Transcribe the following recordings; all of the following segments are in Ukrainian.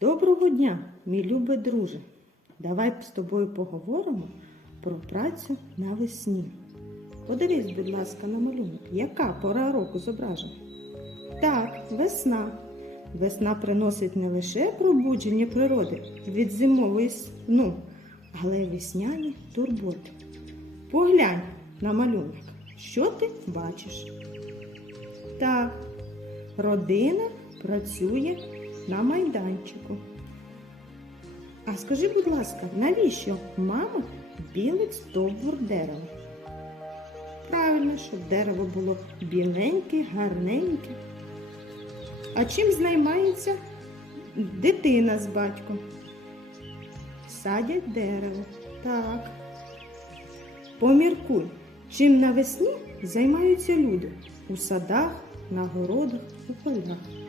Доброго дня, мій любий друже. Давай з тобою поговоримо про працю навесні. Подивись, будь ласка, на малюнок, яка пора року зображена? Так, весна. Весна приносить не лише пробудження природи від зимової сну, але й весняні турботи. Поглянь на малюнок, що ти бачиш? Так, родина працює на майданчику. А скажи, будь ласка, навіщо мама білить стовбур дерева? Правильно, щоб дерево було біленьке, гарненьке. А чим займається дитина з батьком? Садять дерево. Так. Поміркуй, чим навесні займаються люди у садах, на городах, у полях.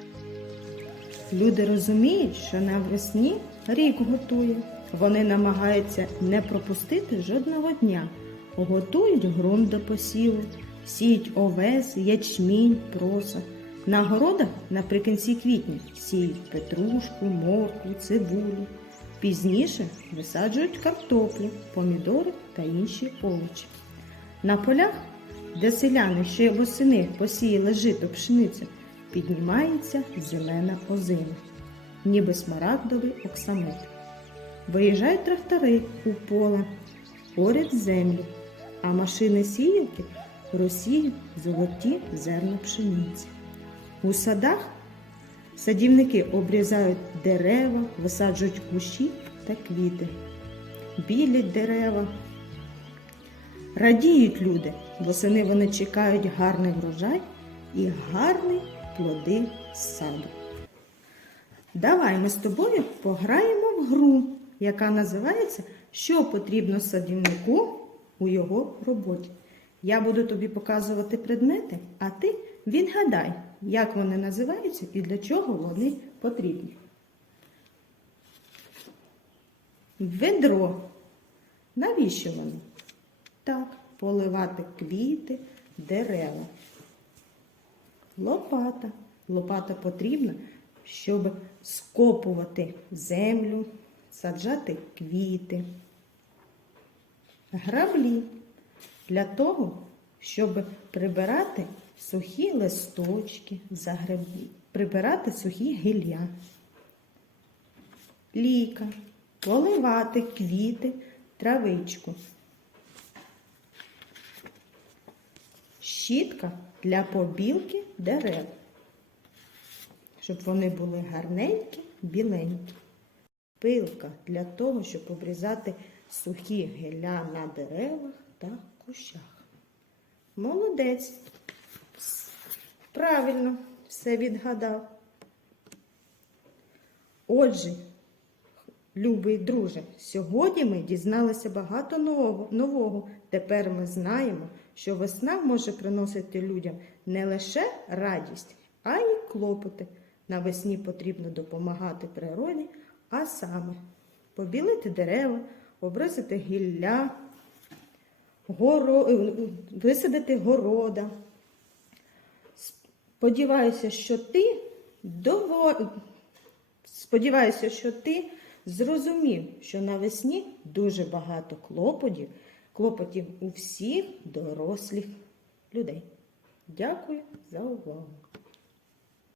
Люди розуміють, що навесні рік готує. Вони намагаються не пропустити жодного дня. Готують ґрунт до посіву, сіють овес, ячмінь, проса. На городах наприкінці квітня сіють петрушку, моркву, цибулю. Пізніше висаджують картоплю, помідори та інші овочі. На полях, де селяни ще восени посіяли жито пшеницю, піднімається зелена озина, ніби смарагдовий оксамит. Виїжджають трактори у поле, поряд землю, а машини сіялки розсіють золоті зерна пшениці. У садах садівники обрізають дерева, висаджують кущі та квіти, білять дерева. Радіють люди, восени вони чекають гарний врожай і гарні плоди з саду. Давай ми з тобою пограємо в гру, яка називається Що потрібно садівнику у його роботі. Я буду тобі показувати предмети, а ти відгадай, як вони називаються і для чого вони потрібні. Ведро. Навіщо воно? Так, поливати квіти, дерева. Лопата. Лопата потрібна, щоб скопувати землю, саджати квіти. Граблі для того, щоб прибирати сухі листочки, загреблі, прибирати сухі гілля. Ліка, поливати квіти, травичку. Щітка для побілки дерев, щоб вони були гарненькі, біленькі. Пилка для того, щоб обрізати сухі гілля на деревах та кущах. Молодець. Правильно, все відгадав. Отже, любий друже, сьогодні ми дізналися багато нового. нового. Тепер ми знаємо, що весна може приносити людям не лише радість, а й клопоти. Навесні потрібно допомагати природі, а саме побілити дерева, обрізати гілля, горо... е, висадити города. Сподіваюся, що ти дово... Сподіваюся, що ти зрозумів, що навесні дуже багато клопотів, клопотів у всіх дорослих людей. Дякую за увагу!